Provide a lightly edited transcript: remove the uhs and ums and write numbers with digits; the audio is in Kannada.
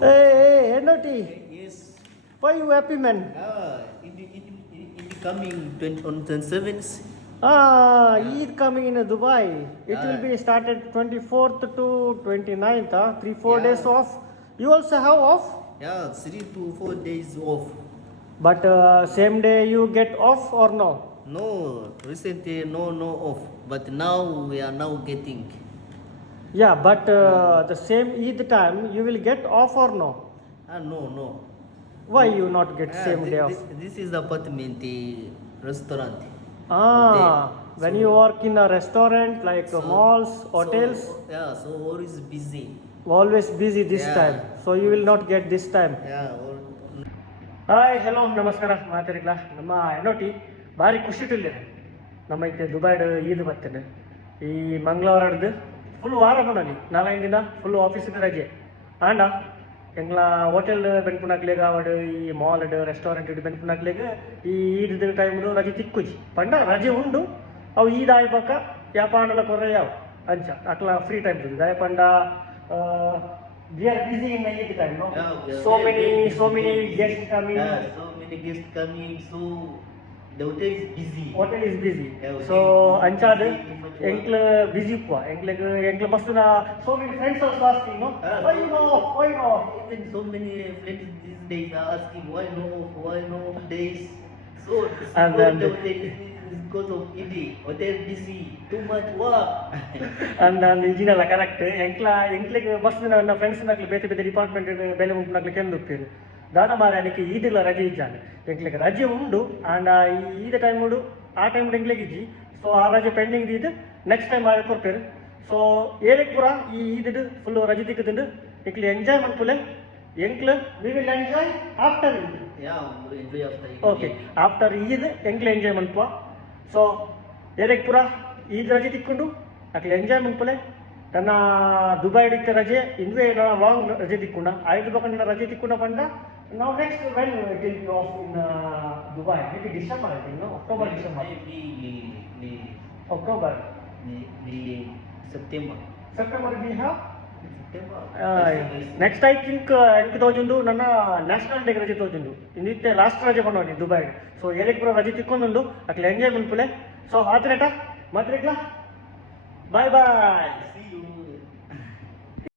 Hey, Noti, Yes. why you happy man? In the coming 20, on 27th. Eid coming in Dubai. It will Yeah. be started 24th to 29th, 3-4 Yeah. days off. You also have off, Yeah, 3 to 4 days off. but same day you get off or no? No, recently no off. But now we are now getting. Yeah, but the same Eid time you will get off or no? No. Why you not get same day off? This is apartment restaurant. When So- you work in a restaurant like malls, hotels, So always busy. always busy this Yeah. time. So you will not get this time. Yeah. Hi hello ನಮಸ್ಕಾರ ಮಾತಾಡಿಲ್ಲ ನಮ್ಮ ಏನೋಟಿ ಭಾರಿ ಖುಷಿ ತಿಳಿದೆ ನಮ್ಮ ಐತೆ ದುಬೈಡ್ ಈದ್ ಬರ್ತೇನೆ ಈ ಮಂಗಳವಾರದ್ದು ಫುಲ್ ವಾರ ಬಂದಲ್ಲಿ 4 ದಿನ ಫುಲ್ ಆಫೀಸಿಗೆ ರಜೆ ಆಂಡ ಎಂಗ್ಲ ಹೋಟೆಲ್ ಬೆನ್ಪುನಾಕ್ಲೇಗ ಅವಡು ಈ ಮಾಲ್ ರೆಸ್ಟೋರೆಂಟ್ ಬೆನ್ಪುನಾಕ್ಲೇಗ ಈ ಈದ್ ಟೈಮ್ ರಜೆ ತಿಕ್ಕುಜಿ ಪಂಡ ರಜೆ ಉಂಡು ಅವು ಈದ್ ಆಯ್ಬಕ ಯಾಪಾಂಡಲ ಕೊರ ಯಾವ ಅಂಚ ಅಕ್ಲ ಫ್ರೀ ಟೈಮ್ ದಾಯ ಪಂಡ we are busy in the Eid time, no? Yeah, So many guests coming. Yeah, so many guests coming. So the hotel is busy. Hotel is busy. Yeah, So hotel is anchad busy, too much work. enkle busy po. Enkle mastu na so many friends also asking, no? Why you know? Why you know? Even so many friends these days are asking why no days. So And the then hotel is because of Eid. Hotel busy, too much work. and ಇಂಜಿನಲ್ಲ ಕರೆಕ್ಟ್ ಎಂಕ್ಲೆಗೆ ಮಸ್ತ್ ನನ್ನ ಫ್ರೆಂಡ್ಸ್ ನಾಗ್ಲಿ ಬೇತೆ ಬೇತೆ ಡಿಪಾರ್ಟ್ಮೆಂಟ್ ಬೆಲೆ ಉಂಟು ನಾಗ್ಲಿ ಕೆಂದು ಹೋಗ್ತೀರಿ ದಾದ ಮಾರ ಅದಕ್ಕೆ ಈದಿಲ್ಲ ರಜೆ ಇದ್ದಾನೆ ಎಂಕ್ಲೆಗೆ ರಜೆ ಉಂಡು ಆ್ಯಂಡ್ ಈದ ಟೈಮ್ ಉಂಡು ಆ ಟೈಮ್ ಎಂಕ್ಲೆಗೆ ಇಜ್ಜಿ ಸೊ ಆ ರಜೆ ಪೆಂಡಿಂಗ್ ಇದು ನೆಕ್ಸ್ಟ್ ಟೈಮ್ ಆಗಿ ಕೊಡ್ತೇವೆ ಸೊ ಏರಕ್ಕೆ ಪೂರ ಈ ಈದಿಡು ಫುಲ್ ರಜೆ ತಿಕ್ಕುದುಂಡು ಎಂಕ್ಲೆ ಎಂಜಾಯ್ ಮಾಡ್ಕೊಲೆ ಎಂಕ್ಲು we will enjoy after Eid Yeah, we enjoy after Eid. Okay after Eid ಎಂಕ್ಲೆ ಎಂಜಾಯ್ ಮಾಡ್ಕೋ ಸೊ ಏರಕ್ಕೆ ಪೂರ ಈದ್ ರಜೆ ತಿಕ್ಕೊಂಡು ಅಕ್ಲೆ ಎಂಜಾಯ್ ಮಾಡ್ಕೊಲೆ ನನ್ನ ದುಬೈ ಹಿಡಿತ ರಜೆ ಇಂದುವೆ ಲಾಂಗ್ ರಜೆ ತಿಕ್ಕೊಂಡ 5 ರಜೆ ತಿಕ್ಕೊಂಡ ಬಂದ ನಾವು next when it will be of in Dubai maybe December I think October December Maybe October September. September we have September. Next I think ಎಂಕ್ ತೋಜುಂಡು ನನ್ನ ನ್ಯಾಷನಲ್ ಡೇ ರಜೆ ತೋಜುಂಡು ಇಂದಿತ್ತೆ ಲಾಸ್ಟ್ ರಜೆ ಬಂದೋನಿ ದುಬೈ ಸೊ ಏರಿಕ್ ಪೂರ ರಜೆ ತಿಕ್ಕೊಂಡುಂಡು ಅಕ್ಲೆ ಎಂಜಾಯ್ ಮಾಡ್ಪುಲೆ ಸೊ ಆತ್ರೇಟ ಮಾತ್ರೇಟ್ಲ ಬಾಯ್ ಬಾಯ್ See you.